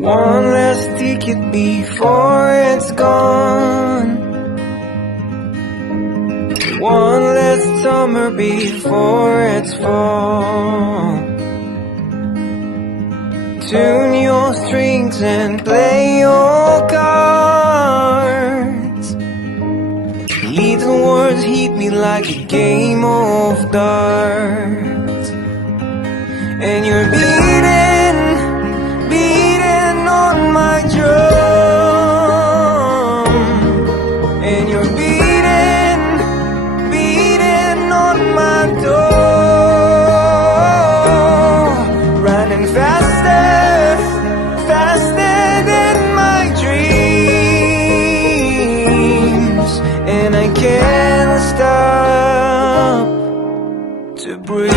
One last ticket before it's gone. One last summer before it's fall. Tune your strings and play your cards. Little words hit me like a game of darts. And you're beating on my drum. And you're beating on my door. Running faster than my dreams. And I can't stop to breathe.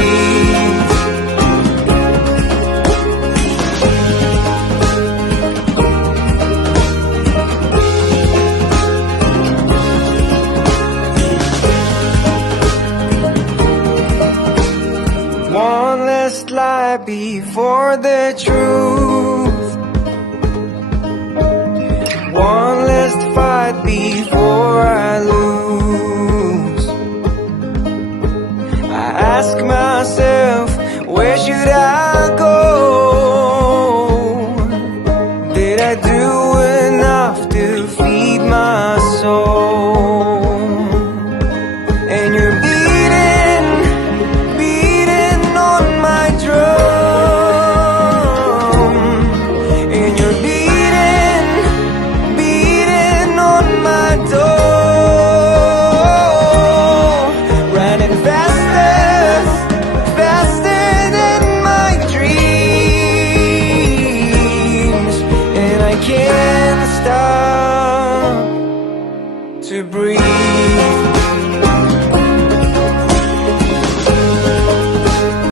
One last lie before the truth. One last fight before I lose. I ask myself, where should I go? Did I do enough to feed my soul? And you're beating on my drum. And you're beating on my door. Running faster than my dreams. And I can't stop to breathe.